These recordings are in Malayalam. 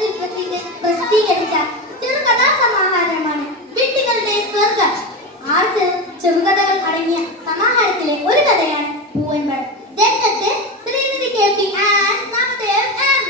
മാഗസിൻ പ്രസിദ്ധീകരിച്ച ചെറുകഥാസമാഹാരമാണ് വിഡ്ഢികളുടെ സ്വർഗം. 6 ചെറുകഥകൾ അടങ്ങിയ സമാഹാരത്തിലെ ഒരു കഥയാണ് പൂവൻപഴം. രംഗത്ത് Srinidhi KP and Namdev M.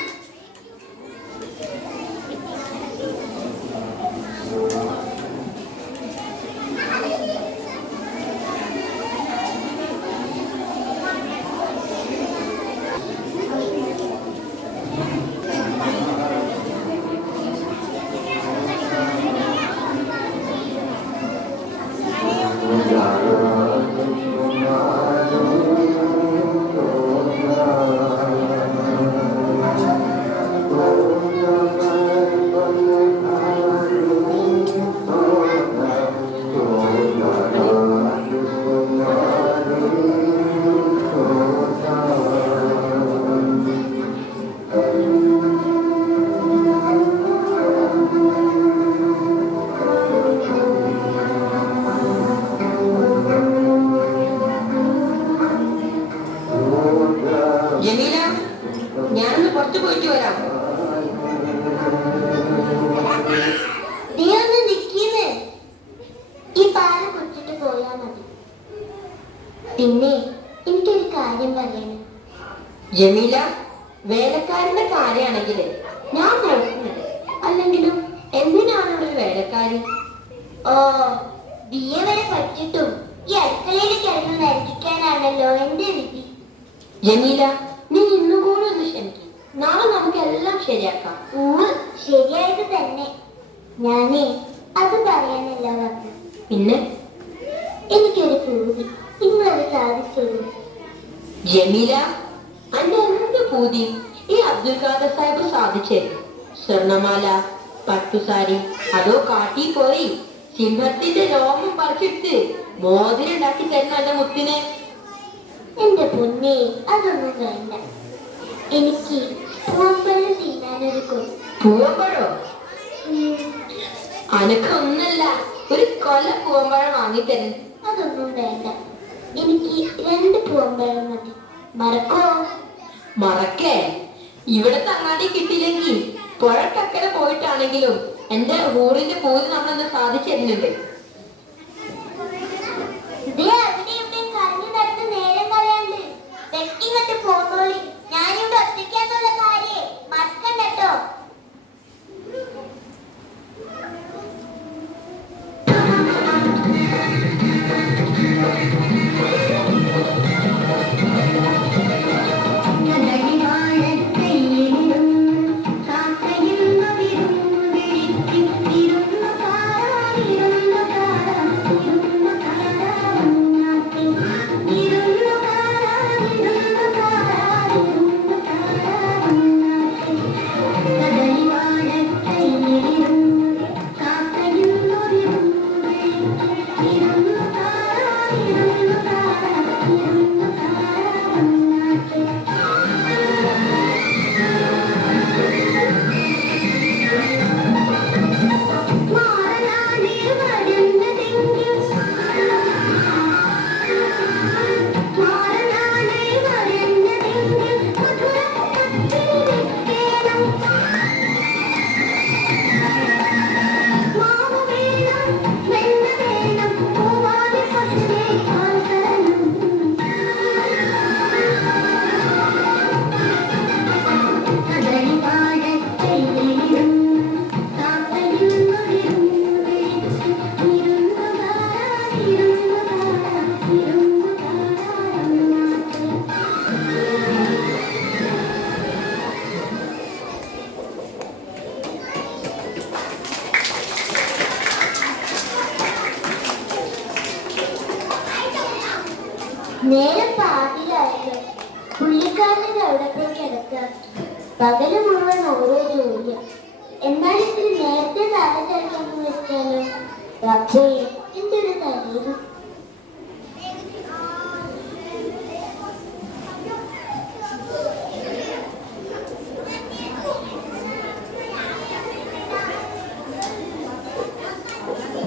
പിന്നെ എനിക്കൊരു കാര്യം പറയണം. ജമീല, വേലക്കാരന്റെ കാര്യമാണെങ്കിൽ ഞാൻ നോക്കുന്നത്. അല്ലെങ്കിലും എന്തിനാണ് ഒരു വേലക്കാരി? ഓ, ദിയെ വരെ പറ്റിട്ടും ഈ അടുക്കളയിൽ കിടന്ന് നരകിക്കാനാണല്ലോ എന്റെ വിധി. ജമീല, നീ ഇന്നുകൂടെ ഒന്ന് ക്ഷമിക്കും. നാളെ നമുക്ക് എല്ലാം ശരിയാക്കാം. ശരിയായത് തന്നെ. ഞാനേ അത് പറയാനല്ല പറഞ്ഞു. പിന്നെ എനിക്കൊരു പൂതി, ഇന്നത് സാധിച്ചോളൂ. ജമീല, അന്റെ എന്ത് പൂതി ഈ അബ്ദുൽ ഖാദർ സാഹിബ് സാധിച്ചേരും? സ്വർണമാല, പട്ടുസാരി, അതോ കാട്ടി പോയി സിംഹത്തിന്റെ രോമം പറിച്ചെടുത്ത് മോതിരം ഉണ്ടാക്കി തരുന്ന എന്റെ മുത്തിനെ? എന്റെ പൊന്നേ, അതൊന്നും വേണ്ട. എനിക്ക് പൂവമ്പഴം തിന്നാനൊരു കൊതി. പൂവമ്പഴോ? അനക്കൊന്നല്ല, ഒരു കൊല പൂവമ്പഴം വാങ്ങിത്തരുന്നു. അതൊന്നും വേണ്ട, എനിക്ക് 2 പൂവമ്പഴം മതി. മറക്കോ? മറക്കേ? ഇവിടത്തെ അങ്ങാടി കിട്ടിയില്ലെങ്കിൽ പുഴക്കക്കരെ പോയിട്ടാണെങ്കിലും എന്റെ ഊറിന്റെ പൂരി നമ്മളൊന്ന് സാധിച്ചു തരുന്നുണ്ട്. നേരം കളയാണ്ട് വെട്ടിങ്ങട്ട് പോന്നോളി. ഞാനിവിടെ ഒറ്റയ്ക്കാന്നുള്ള കാര്യേ മറക്കണ്ടോ? നേരം പാതിലായല്ലോ. പുള്ളിക്കാരൻ്റെ അവിടെ പോയി കിടക്കുക. പകല് മുഴുവൻ ഓരോ ജോലിയ. എന്നാൽ ഇത്തിരി നേരത്തെ താഴെന്ന് വെച്ചാലോ? പക്ഷേ എന്തൊരു തലീരും.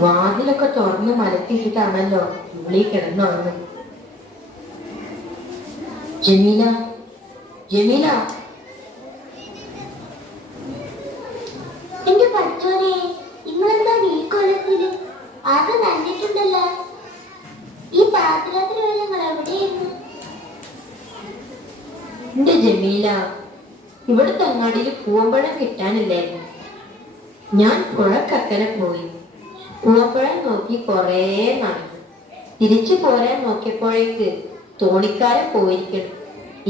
വാതിലൊക്കെ തുറന്ന് മലത്തിയിട്ടാണല്ലോ ഉള്ളി കിടന്നുറങ്ങുന്നത്. ജമീല, ജമീല, പഠിച്ചോനെ, നിങ്ങളെന്താ ഈ കൊലത്തില് അത് നന്നിട്ടുണ്ടല്ലോ. ഈ പാതിരാത്രി വരെ നിങ്ങൾ എവിടെയായിരുന്നു? എന്റെ ജമീല, ഇവിടുത്തെ അങ്ങാടിയിൽ പൂവമ്പഴം കിട്ടാനില്ലായിരുന്നു. ഞാൻ പുഴക്കക്കരെ പോയി പൂവമ്പഴം നോക്കി കുറേ നടന്നു. തിരിച്ചു പോരാൻ നോക്കിയപ്പോഴേക്ക് തോണിക്കാരൻ പോയിരിക്കണം.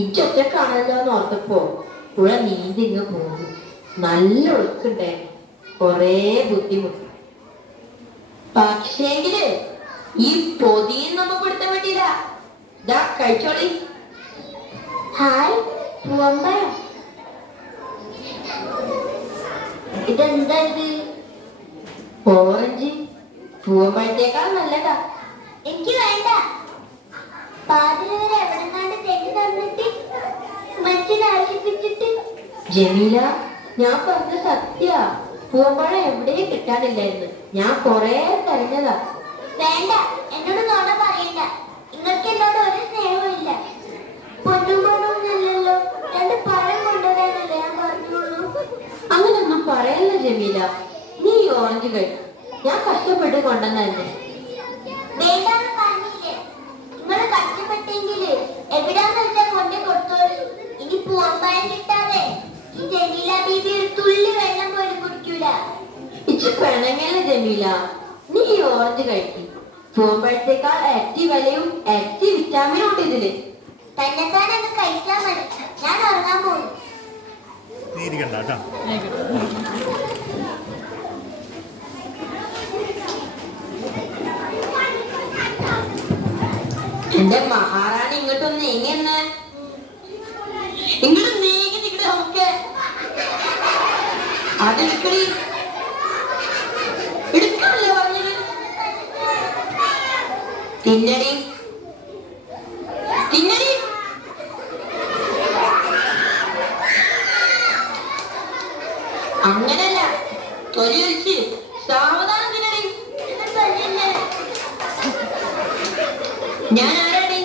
ഇച്ചൊറ്റക്കാണല്ലോ എന്ന് ഓർത്തപ്പോ പുഴ നീന്തിങ്ങ് പോകും. നല്ല ഒഴുക്കുണ്ടായിരുന്നു. കുറേ ബുദ്ധിമുട്ട്. പക്ഷേങ്കില് ഈ പൊതിയും നമുക്ക് പിടുത്തം പറ്റിയില്ല. ഇതാ കഴിച്ചോളി. ഹായ്, പൂവമ്പഴം. ഇതെന്താ ഇത്? ഓറഞ്ച്. പൂവമ്പഴത്തേക്കാൾ നല്ലതാ. എനിക്ക് വേണ്ട. പാതിര വരെ എവിടെങ്ങാണ്ട് തെറ്റി തന്നിട്ട് മനുഷ്യനെ ആശിപ്പിച്ചിട്ട്. ജമീല, ഞാൻ പറഞ്ഞ സത്യ. പൂവമ്പഴം എവിടെയും കിട്ടാനില്ലായിരുന്നു. ഞാൻ കൊറേ തെരഞ്ഞതാ. വേണ്ട, എന്നോട് നോണ പറയണ്ട. നിങ്ങൾക്ക് എന്നോട് ഒരു സ്നേഹവും ഇല്ല. പൊന്നും പൊണ്ണൊന്നല്ലല്ലോ, രണ്ട് പഴം കൊണ്ടുവരാനല്ലേ ഞാൻ പറഞ്ഞോളൂ. അങ്ങനൊന്നും പറയല്ല ജമീല. നീ ഈ ഓറഞ്ച് കഴിക്കും. ഞാൻ കഷ്ടപ്പെട്ട് കൊണ്ടുവന്നെ. വേണ്ടാന്ന് പറഞ്ഞില്ലേ? നിങ്ങൾ കഷ്ടപ്പെട്ടെങ്കില് എവിടാന്ന് വെച്ചാൽ കൊണ്ടേ കൊടുത്തോളൂ. ഇനി പൂവമ്പഴം കിട്ടാതെ ഈ ജമീല ബീബി ഒരു തുള്ളി വെള്ളം പോലും കുടിക്കൂല. ഇച്ച് പിണങ്ങല്ല ജമീല. നീ ഈ ഓറഞ്ച് കഴിക്കും. പൂവമ്പഴത്തേക്കാൾ ഇരട്ടി വിലയും ഇരട്ടി വിറ്റാമിനും ഉണ്ട് ഇതില്. തന്നെത്താനൊന്ന് കഴിച്ചാൽ മതി. ഞാൻ ഉറങ്ങാൻ പോകും. എന്റെ മഹാറാണി ഇങ്ങോട്ടൊന്ന് നീങ്ങുന്ന. ഇങ്ങോട്ട് നീങ്ങി നിക്കടെ നമുക്ക്. അതെടുക്കടി. എടുക്കണല്ലേ പറഞ്ഞത്. തിന്നടി തിന്നടി. അങ്ങനല്ല, തൊലി ഒഴിച്ച് സാവധാനം തിന്നടി. ഞാൻ ആരാടി?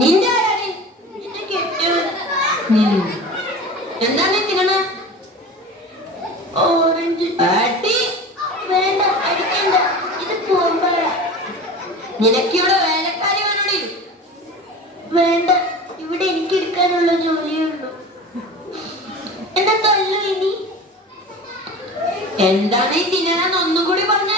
നിന്റെ ആരാടി? എന്നെ കെട്ടിയവൻ. എന്താ നീ തിന്നണ? ഓറഞ്ച്. അടി. വേണ്ട, അടിക്കണ്ട. ഇത് പൂവമ്പഴം. നിനക്കിവിടെ വേലക്കാരി വേണോടി? വേണ്ട, ഇവിടെ എനിക്ക് എടുക്കാനുള്ള ജോലിയേ ഉള്ളൂ. എന്നാ തല്ലു ഇനി. എന്താണ് ഈ തിന്നണെന്ന് ഒന്നും കൂടി പറഞ്ഞ.